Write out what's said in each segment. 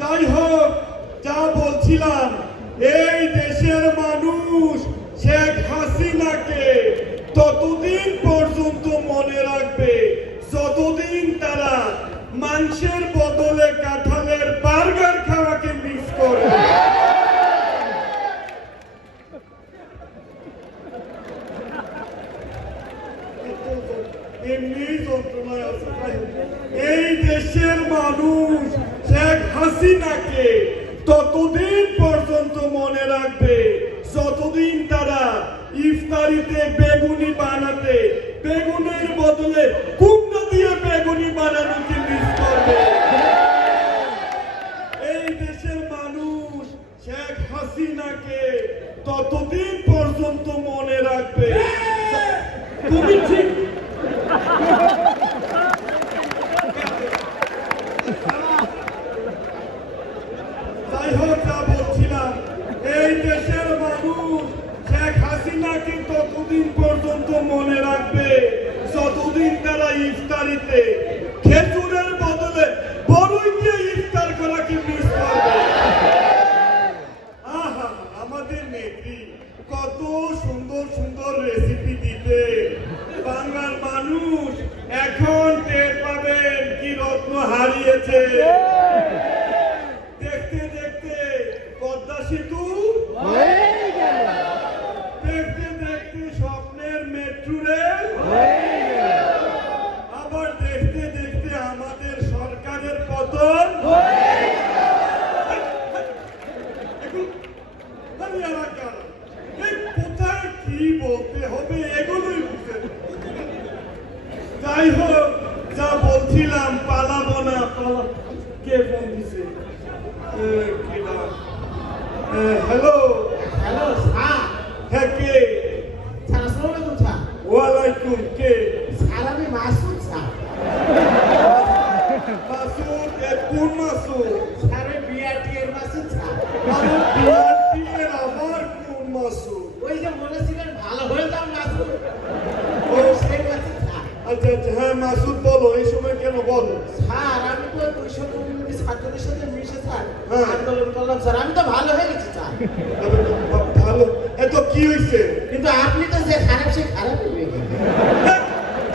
যাই হোক, যা বলছিলাম, এই দেশের মানুষ শেখ হাসিনাকে ততদিন পর্যন্ত মনে রাখবে, যতদিন তারা মাংসের বদলে কাঁঠালের বার্গার খাওয়াকে মিস আছে। এই দেশের মানুষ হাসিনাকে ততদিন পর্যন্ত মনে রাখবে, যতদিন তারা ইফতারিতে বেগুনি বানাতে, বেগুনের বদলে কুমড়া দিয়ে বেগুনি বানানোকে মিস করবে এই দেশের মানুষ শেখ হাসিনাকে ততদিন পর্যন্ত মনে রাখবে তুমি ঠিক যাই হোক যা বলছিলাম এই দেশের মানুষ শেখ হাসিনাকে ততদিন পর্যন্ত মনে রাখবে, যতদিন তারা ইফতারিতে খেজুরের বদলে বড়ই দিয়ে ইফতার করাকে মিস করবে? আহা, আমাদের নেত্রী কত সুন্দর সুন্দর রেসিপি দিতে। বাংলার মানুষ এখন টের পাবেন কি রত্ন হারিয়েছে। কি বলতে হবে এগুলোই বুঝতে যাই হোক যা বলছিলাম পালাবো না পালা কে ফোন দিছে? হ্যালো? Hello sir. হ্যাঁ কে? স্যার আসসালামু আলাইকুম স্যার। ওয়ালাইকুম কে? স্যার আমি মাসুদ স্যার। মাসুদ কোন মাসুদ স্যার ওই বিআরটি এর মাসুদ স্যার আরে বিআরটি এর আবার কোন মাসুদ ওই যে বলেছিলেন ভালো হয়ে যাও মাসুদ ও ওই সেই মাসুদ স্যার আচ্ছা আচ্ছা হ্যাঁ মাসুদ বলো এই সময় কেন বলো? স্যার আমি তো দুইশো কমিউনিটি ছাত্রদের সাথে মিশে স্যার। হ্যাঁ। আন্দোলন করলাম স্যার আমি তো ভালো হয়ে গেছি স্যার। ভালো। এত কি হয়েছে কিন্তু আপনি তো যে খারাপ সে খারাপ হয়ে হ্যাঁ,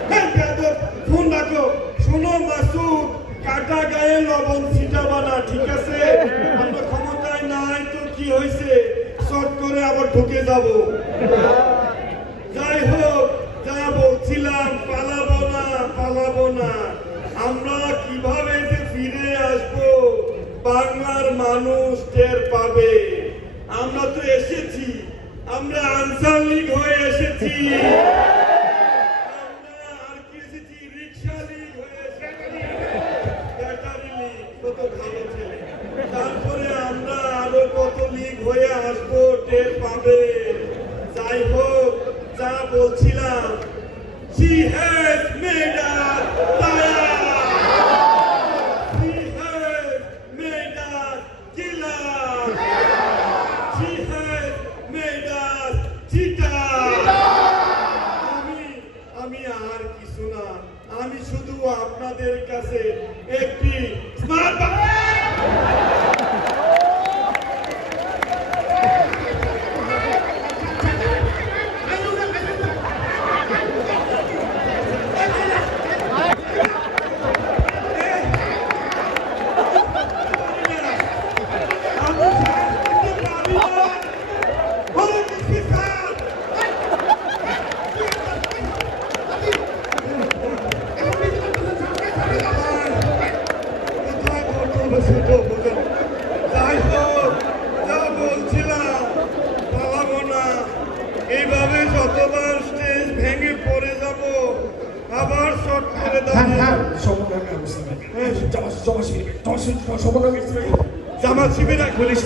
হ্যাঁ, বেয়াদব, ফোন রাখো শোনো মাসুদ কাটা গায়ে লবণ ছিটাবা না ঠিক আছে? আমরা ক্ষমতায় নাই তো কি হয়েছে শর্ট করে আবার ঢুকে যাব যাই হোক যা বলছিলাম পালাবো না পালাবো না আমরা কীভাবে যে ফিরে আসব, বাংলার মানুষ টের পাবে। আমরা তো এসেছি, আমরা আনসার লীগ হয়ে এসেছি। She has made us liar. She has made us killer. She has made us cheater. আমি আমি আর কিছু না আমি শুধু আপনাদের কাছে একটি স্মার্ট হোক যা বলছিলাম পালাবো না এইভাবে যতবার স্টেজ ভেঙে পড়ে যাব আবার শর্ট করে হ্যাঁ জামা শিবিরা খুলিস